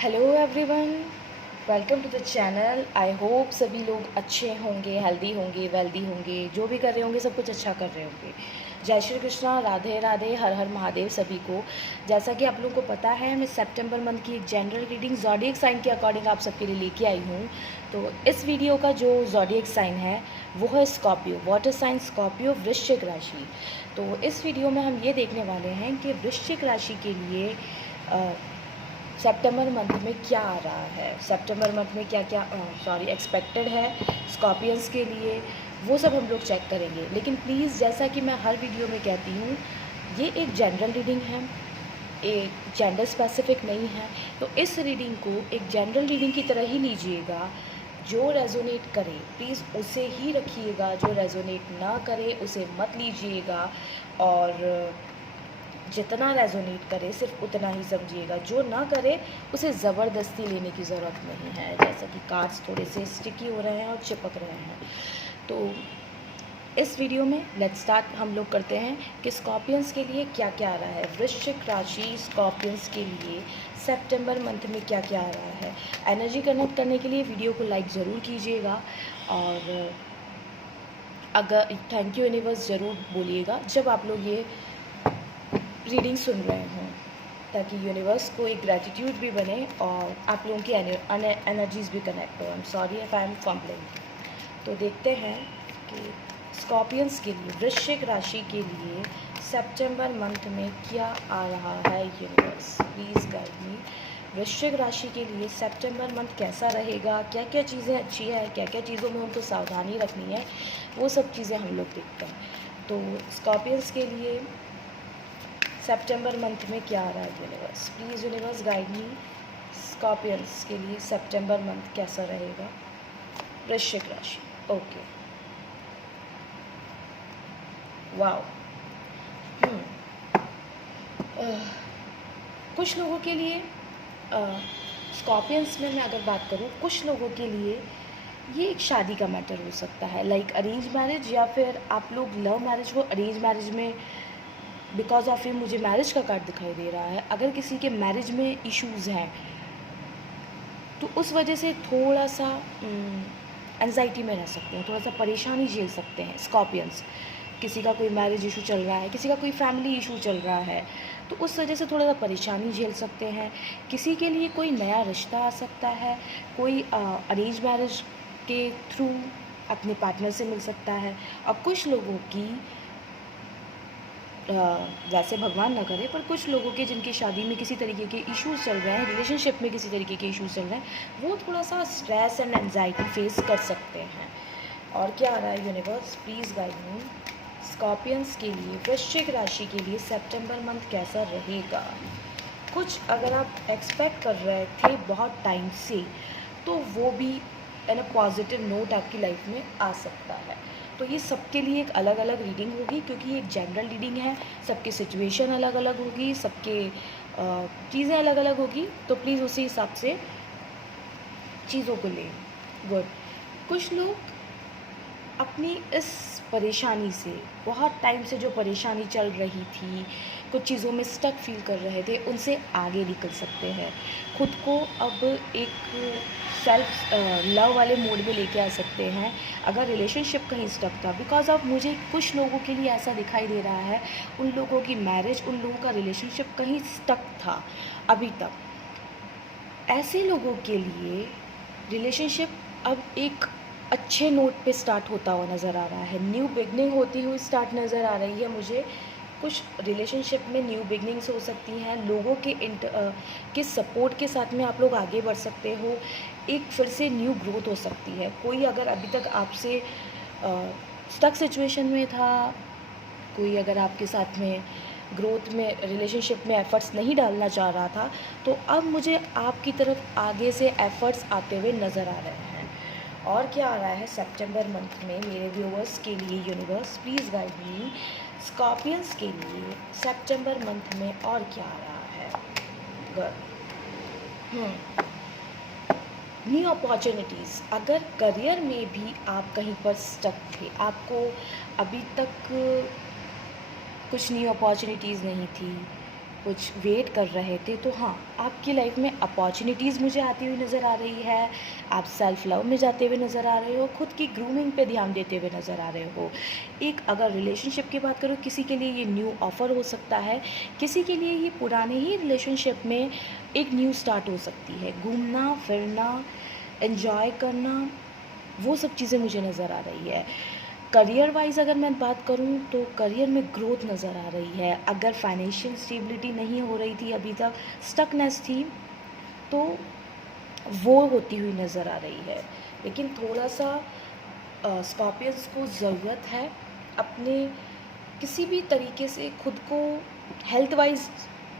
Hello everyone, welcome to the channel. I hope सभी लोग अच्छे होंगे, हेल्दी होंगे, वेल्दी होंगे, जो भी कर रहे होंगे सब कुछ अच्छा कर रहे होंगे। जय श्री कृष्णा, राधे राधे, हर हर महादेव सभी को। जैसा कि आप लोगों को पता है, मैं सितंबर मंथ की एक जनरल रीडिंग ज़ोडिएक साइन के अकॉर्डिंग आप सबके लिए लेके आई हूँ। तो इस वीडियो का जो ज़ोडिएक साइन है वो है स्कॉर्पियो, वाटर साइन स्कॉर्पियो, वृश्चिक राशि। तो इस वीडियो में हम ये देखने वाले हैं कि वृश्चिक राशि के लिए सितंबर मंथ में क्या आ रहा है, सितंबर मंथ में क्या क्या एक्सपेक्टेड है स्कॉर्पियंस के लिए, वो सब हम लोग चेक करेंगे। लेकिन प्लीज़, जैसा कि मैं हर वीडियो में कहती हूँ, ये एक जनरल रीडिंग है, एक जेंडर स्पेसिफिक नहीं है। तो इस रीडिंग को एक जनरल रीडिंग की तरह ही लीजिएगा। जो रेजोनेट करे प्लीज़ उसे ही रखिएगा, जो रेजोनेट ना करे उसे मत लीजिएगा। और जितना रेजोनेट करे सिर्फ उतना ही समझिएगा, जो ना करे उसे ज़बरदस्ती लेने की ज़रूरत नहीं है। जैसा कि कार्ड्स थोड़े से स्टिकी हो रहे हैं और चिपक रहे हैं। तो इस वीडियो में लेट्स स्टार्ट। हम लोग करते हैं कि स्कॉर्पियंस के लिए क्या क्या आ रहा है, वृश्चिक राशि स्कॉर्पियंस के लिए सितंबर मंथ में क्या क्या आ रहा है। एनर्जी कनेक्ट करने के लिए वीडियो को लाइक ज़रूर कीजिएगा और अगर थैंक यू यूनिवर्स ज़रूर बोलिएगा जब आप लोग ये रीडिंग सुन रहे हों, ताकि यूनिवर्स को एक ग्रैटिट्यूड भी बने और आप लोगों की एनर्जीज़ भी कनेक्ट हो। I am sorry if I am fumbling. तो देखते हैं कि स्कॉर्पियंस के लिए, वृश्चिक राशि के लिए सितंबर मंथ में क्या आ रहा है। यूनिवर्स प्लीज़ गाइड मी। वृश्चिक राशि के लिए सितंबर मंथ कैसा रहेगा, क्या क्या चीज़ें अच्छी है, क्या क्या चीज़ों में उनको सावधानी रखनी है, वो सब चीज़ें हम लोग देखते हैं। तो स्कॉर्पियंस के लिए सितंबर मंथ में क्या आ रहा है universe, please universe guide me. Scorpions के लिए सितंबर मंथ कैसा रहेगा, वृश्चिक राशि। Okay, wow. कुछ लोगों के लिए स्कॉर्पियंस में मैं अगर बात करूँ, कुछ लोगों के लिए ये एक शादी का मैटर हो सकता है, लाइक अरेंज मैरिज, या फिर आप लोग लव मैरिज हो, अरेंज मैरिज में बिकॉज ऑफ ये मुझे मैरिज का कार्ड दिखाई दे रहा है। अगर किसी के मैरिज में इश्यूज़ हैं तो उस वजह से थोड़ा सा एंजाइटी में रह सकते हैं, थोड़ा सा परेशानी झेल सकते हैं स्कॉर्पियंस। किसी का कोई मैरिज इशू चल रहा है, किसी का कोई फैमिली इशू चल रहा है, तो उस वजह से थोड़ा सा परेशानी झेल सकते हैं। किसी के लिए कोई नया रिश्ता आ सकता है, कोई अरेंज मैरिज के थ्रू अपने पार्टनर से मिल सकता है। और कुछ लोगों की वैसे भगवान ना करे, पर कुछ लोगों के जिनकी शादी में किसी तरीके के इश्यूज चल रहे हैं, रिलेशनशिप में किसी तरीके के इश्यूज चल रहे हैं, वो थोड़ा सा स्ट्रेस एंड एंजाइटी फेस कर सकते हैं। और क्या आ रहा है universe, please guide me. Scorpions के लिए, वृश्चिक राशि के लिए सितंबर मंथ कैसा रहेगा। कुछ अगर आप एक्सपेक्ट कर रहे थे बहुत टाइम से, तो वो भी इन अ पॉजिटिव नोट आपकी लाइफ में आ सकता है। तो ये सबके लिए एक अलग अलग रीडिंग होगी, क्योंकि ये एक जनरल रीडिंग है। सबकी सिचुएशन अलग अलग होगी, सबके चीज़ें अलग अलग होगी। तो प्लीज़ उसी हिसाब से चीज़ों को लें। गुड। कुछ लोग अपनी इस परेशानी से, बहुत टाइम से जो परेशानी चल रही थी, कुछ चीज़ों में स्टक फील कर रहे थे, उनसे आगे निकल सकते हैं। खुद को अब एक सेल्फ लव वाले मोड में लेके आ सकते हैं। अगर रिलेशनशिप कहीं स्टक था, बिकॉज ऑफ मुझे कुछ लोगों के लिए ऐसा दिखाई दे रहा है, उन लोगों की मैरिज, उन लोगों का रिलेशनशिप कहीं स्टक था अभी तक। ऐसे लोगों के लिए रिलेशनशिप अब एक अच्छे नोट पे स्टार्ट होता हुआ नज़र आ रहा है, न्यू बिगनिंग होती हुई स्टार्ट नज़र आ रही है मुझे। कुछ रिलेशनशिप में न्यू बिगनिंग्स हो सकती हैं, लोगों के सपोर्ट के साथ में आप लोग आगे बढ़ सकते हो। एक फिर से न्यू ग्रोथ हो सकती है। कोई अगर अभी तक आपसे स्टक सिचुएशन में था, कोई अगर आपके साथ में ग्रोथ में, रिलेशनशिप में एफ़र्ट्स नहीं डालना चाह रहा था, तो अब मुझे आपकी तरफ आगे से एफ़र्ट्स आते हुए नज़र आ रहे हैं। और क्या आ रहा है सितंबर मंथ में मेरे व्यूअर्स के लिए universe, please guide me. Scorpions के लिए सितंबर मंथ में और क्या आ रहा है। गुड। New opportunities. अगर करियर में भी आप कहीं पर स्टक थे, आपको अभी तक कुछ न्यू अपॉर्चुनिटीज़ नहीं थी, कुछ वेट कर रहे थे, तो हाँ, आपकी लाइफ में अपॉर्चुनिटीज़ मुझे आती हुई नज़र आ रही है। आप सेल्फ लव में जाते हुए नज़र आ रहे हो, खुद की ग्रूमिंग पे ध्यान देते हुए नज़र आ रहे हो। एक अगर रिलेशनशिप की बात करूँ, किसी के लिए ये न्यू ऑफ़र हो सकता है, किसी के लिए ये पुराने ही रिलेशनशिप में एक न्यू स्टार्ट हो सकती है। घूमना फिरना, एन्जॉय करना, वो सब चीज़ें मुझे नज़र आ रही है। करियर वाइज़ अगर मैं बात करूँ, तो करियर में ग्रोथ नज़र आ रही है। अगर फाइनेंशियल स्टेबिलिटी नहीं हो रही थी अभी तक, स्टकनेस थी, तो वो होती हुई नज़र आ रही है। लेकिन थोड़ा-सा स्कॉर्पियंस को ज़रूरत है अपने किसी भी तरीके से खुद को हेल्थ वाइज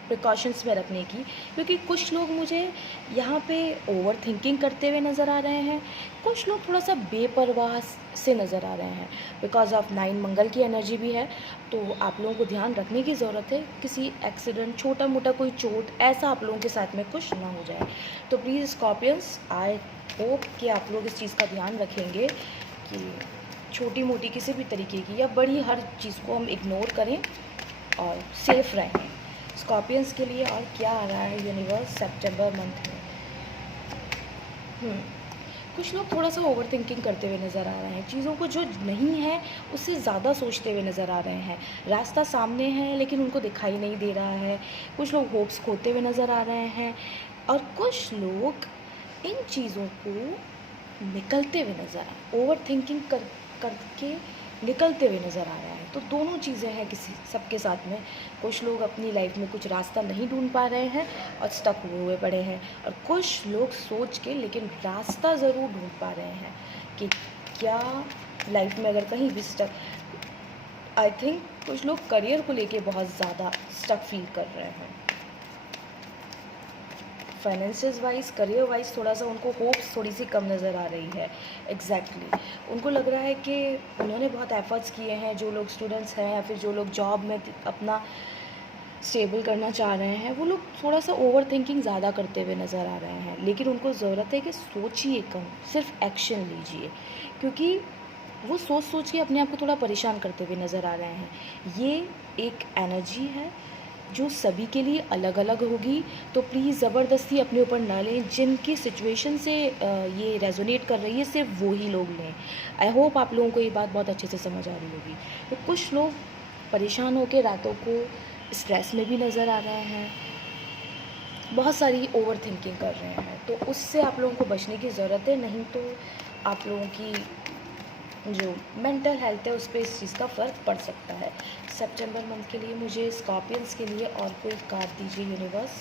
प्रिकॉशंस में रखने की, क्योंकि कुछ लोग मुझे यहाँ पे ओवर थिंकिंग करते हुए नज़र आ रहे हैं, कुछ लोग थोड़ा सा बेपरवाह से नज़र आ रहे हैं। बिकॉज ऑफ 9 मंगल की एनर्जी भी है, तो आप लोगों को ध्यान रखने की ज़रूरत है, किसी एक्सीडेंट, छोटा मोटा कोई चोट ऐसा आप लोगों के साथ में कुछ ना हो जाए। तो प्लीज़ स्कॉर्पियंस, आई होप कि आप लोग इस चीज़ का ध्यान रखेंगे कि छोटी मोटी किसी भी तरीके की या बड़ी हर चीज़ को हम इग्नोर करें और सेफ रहें। स्कॉर्पियंस के लिए और क्या आ रहा है यूनिवर्स सितंबर मंथ में? कुछ लोग थोड़ा सा ओवर थिंकिंग करते हुए नज़र आ रहे हैं, चीज़ों को जो नहीं है उससे ज़्यादा सोचते हुए नज़र आ रहे हैं। रास्ता सामने है लेकिन उनको दिखाई नहीं दे रहा है। कुछ लोग होप्स खोते हुए नज़र आ रहे हैं, और कुछ लोग इन चीज़ों को निकलते हुए नज़र आ ओवर थिंकिंग करके निकलते हुए नज़र आ रहा है। तो दोनों चीज़ें हैं किसी सबके साथ में। कुछ लोग अपनी लाइफ में कुछ रास्ता नहीं ढूंढ पा रहे हैं और स्टक हुए पड़े हैं, और कुछ लोग सोच के लेकिन रास्ता ज़रूर ढूंढ पा रहे हैं कि क्या लाइफ में अगर कहीं भी स्टक। आई थिंक कुछ लोग करियर को लेके बहुत ज़्यादा स्टक फील कर रहे हैं। फाइनेंसिस वाइज, करियर वाइज थोड़ा सा उनको होप्स थोड़ी सी कम नज़र आ रही है। एग्जैक्टली उनको लग रहा है कि उन्होंने बहुत एफर्ट्स किए हैं, जो लोग स्टूडेंट्स हैं या फिर जो लोग जॉब में अपना स्टेबल करना चाह रहे हैं, वो लोग थोड़ा सा ओवर थिंकिंग ज़्यादा करते हुए नज़र आ रहे हैं। लेकिन उनको ज़रूरत है कि सोचिए कम, सिर्फ एक्शन लीजिए, क्योंकि वो सोच सोच के अपने आप को थोड़ा परेशान करते हुए नज़र आ रहे हैं। ये एक एनर्जी है जो सभी के लिए अलग अलग होगी, तो प्लीज़ ज़बरदस्ती अपने ऊपर ना लें। जिनकी सिचुएशन से ये रेजोनेट कर रही है सिर्फ वो ही लोग लें। आई होप आप लोगों को ये बात बहुत अच्छे से समझ आ रही होगी। तो कुछ लोग परेशान होकर रातों को स्ट्रेस में भी नज़र आ रहे हैं, बहुत सारी ओवर थिंकिंग कर रहे हैं, तो उससे आप लोगों को बचने की ज़रूरत है। नहीं तो आप लोगों की जो मेंटल हेल्थ है उस पर इस चीज़ का फ़र्क पड़ सकता है। सितंबर मंथ के लिए मुझे स्कॉर्पियंस के लिए और कोई कार्ड दीजिए यूनिवर्स।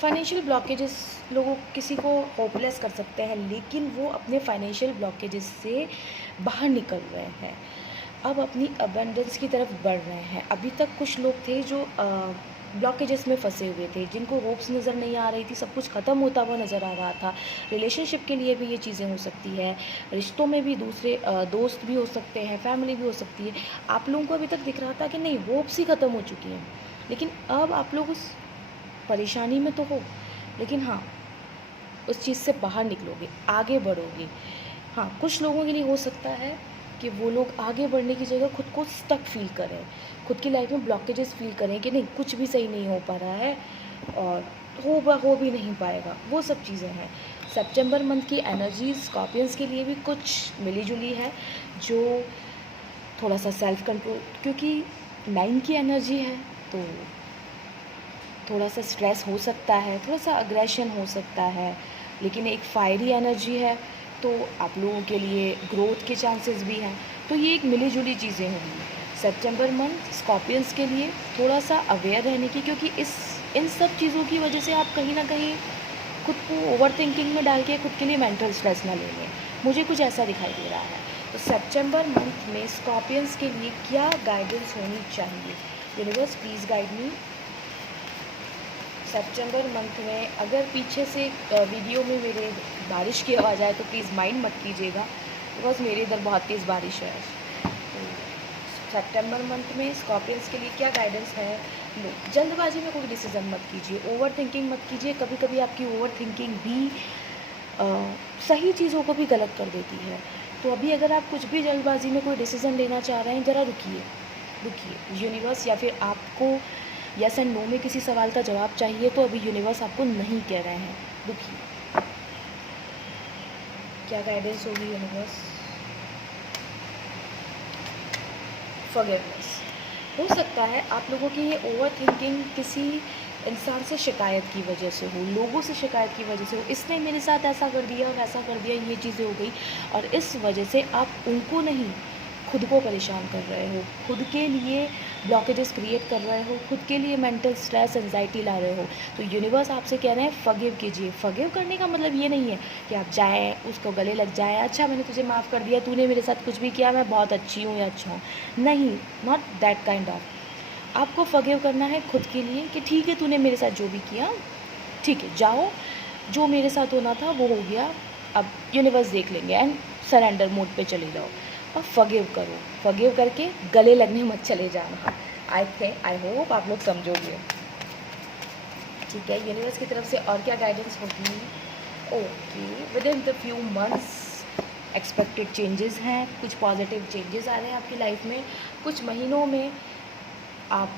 फाइनेंशियल ब्लॉकेजेस लोगों किसी को होपलेस कर सकते हैं, लेकिन वो अपने फाइनेंशियल ब्लॉकेजेस से बाहर निकल रहे हैं, अब अपनी अबंडेंस की तरफ बढ़ रहे हैं। अभी तक कुछ लोग थे जो ब्लॉकेजेस में फंसे हुए थे, जिनको होप्स नज़र नहीं आ रही थी, सब कुछ ख़त्म होता हुआ नज़र आ रहा था। रिलेशनशिप के लिए भी ये चीज़ें हो सकती है, रिश्तों में भी दूसरे दोस्त भी हो सकते हैं, फैमिली भी हो सकती है। आप लोगों को अभी तक दिख रहा था कि नहीं, होप्स ही ख़त्म हो चुकी हैं, लेकिन अब आप लोग उस परेशानी में तो हो, लेकिन हाँ, उस चीज़ से बाहर निकलोगे, आगे बढ़ोगे। हाँ, कुछ लोगों के लिए हो सकता है कि वो लोग आगे बढ़ने की जगह खुद को स्टक फील करें, खुद की लाइफ में ब्लॉकेजेस फील करें कि नहीं, कुछ भी सही नहीं हो पा रहा है और हो भी नहीं पाएगा, वो सब चीज़ें हैं। सितंबर मंथ की एनर्जी स्कॉर्पियंस के लिए भी कुछ मिली जुली है, जो थोड़ा सा सेल्फ कंट्रोल, क्योंकि 9 की एनर्जी है, तो थोड़ा सा स्ट्रेस हो सकता है, थोड़ा सा अग्रेशन हो सकता है, लेकिन एक फायरी एनर्जी है, तो आप लोगों के लिए ग्रोथ के चांसेस भी हैं। तो ये एक मिली जुली चीज़ें होंगी। सितंबर मंथ स्कॉर्पियंस के लिए थोड़ा सा अवेयर रहने की, क्योंकि इन सब चीज़ों की वजह से आप कहीं ना कहीं खुद को ओवर थिंकिंग में डाल के खुद के लिए मेंटल स्ट्रेस ना ले लें, मुझे कुछ ऐसा दिखाई दे रहा है। तो सितंबर मंथ में स्कॉर्पियंस के लिए क्या गाइडेंस होनी चाहिए? Universe please guide me. September month में अगर पीछे से वीडियो में मेरे बारिश की आवाज़ आए तो प्लीज़ माइंड मत कीजिएगा, बिकॉज मेरे इधर बहुत तेज़ बारिश है। तो सितंबर मंथ में स्कॉर्पियंस के लिए क्या गाइडेंस है? लो, जल्दबाजी में कोई डिसीज़न मत कीजिए, ओवर थिंकिंग मत कीजिए। कभी कभी आपकी ओवर थिंकिंग भी सही चीज़ों को भी गलत कर देती है। तो अभी अगर आप कुछ भी जल्दबाजी में कोई डिसीज़न लेना चाह रहे हैं, ज़रा रुकिए, रुकिए, यूनिवर्स या फिर आपको यस एंड नो में किसी सवाल का जवाब चाहिए तो अभी यूनिवर्स आपको नहीं कह रहे हैं। रुकिए, क्या गाइडेंस होगी यूनिवर्स? फॉरगिवनेस। हो सकता है आप लोगों की ये ओवर थिंकिंग किसी इंसान से शिकायत की वजह से हो, लोगों से शिकायत की वजह से हो, इसने मेरे साथ ऐसा कर दिया, वैसा कर दिया, ये चीज़ें हो गई, और इस वजह से आप उनको नहीं, खुद को परेशान कर रहे हो, खुद के लिए ब्लॉकेजेस क्रिएट कर रहे हो, खुद के लिए मेंटल स्ट्रेस एंजाइटी ला रहे हो। तो यूनिवर्स आपसे कह रहे हैं फॉरगिव कीजिए। फॉरगिव करने का मतलब ये नहीं है कि आप जाएँ उसको गले लग जाएँ, अच्छा मैंने तुझे माफ़ कर दिया, तूने मेरे साथ कुछ भी किया, मैं बहुत अच्छी हूँ या अच्छा हूँ। नहीं, नॉट दैट काइंड ऑफ। आपको फॉरगिव करना है खुद के लिए कि ठीक है तूने मेरे साथ जो भी किया, ठीक है जाओ, जो मेरे साथ होना था वो हो गया, अब यूनिवर्स देख लेंगे, एंड सरेंडर मोड पे चले जाओ और फॉरगिव करो। फॉरगिव करके गले लगने मत चले जाना। आई होप आप लोग समझोगे। ठीक है, यूनिवर्स की तरफ से और क्या गाइडेंस होगी? Okay, with in the few months expected changes हैं, कुछ पॉजिटिव चेंजेस आ रहे हैं आपकी लाइफ में। कुछ महीनों में आप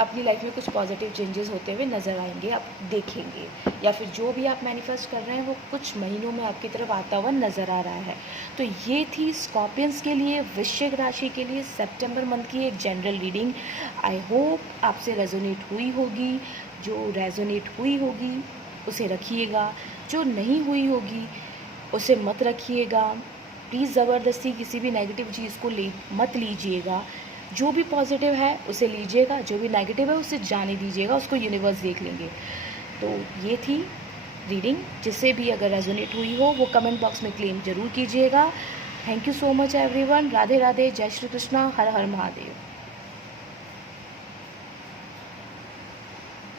अपनी लाइफ में कुछ पॉजिटिव चेंजेस होते हुए नज़र आएंगे, आप देखेंगे, या फिर जो भी आप मैनिफेस्ट कर रहे हैं वो कुछ महीनों में आपकी तरफ आता हुआ नज़र आ रहा है। तो ये थी स्कॉर्पियंस के लिए, वृश्चिक राशि के लिए सितंबर मंथ की एक जनरल रीडिंग। आई होप आपसे रेजोनेट हुई होगी। जो रेजोनेट हुई होगी उसे रखिएगा, जो नहीं हुई होगी उसे मत रखिएगा। प्लीज़ ज़बरदस्ती किसी भी नेगेटिव चीज़ को मत लीजिएगा। जो भी पॉजिटिव है उसे लीजिएगा, जो भी नेगेटिव है उसे जाने दीजिएगा, उसको यूनिवर्स देख लेंगे। तो ये थी रीडिंग, जिससे भी अगर रेजोनेट हुई हो वो कमेंट बॉक्स में क्लेम ज़रूर कीजिएगा। Thank you so much everyone. Radhe Radhe, जय श्री कृष्णा, हर हर महादेव।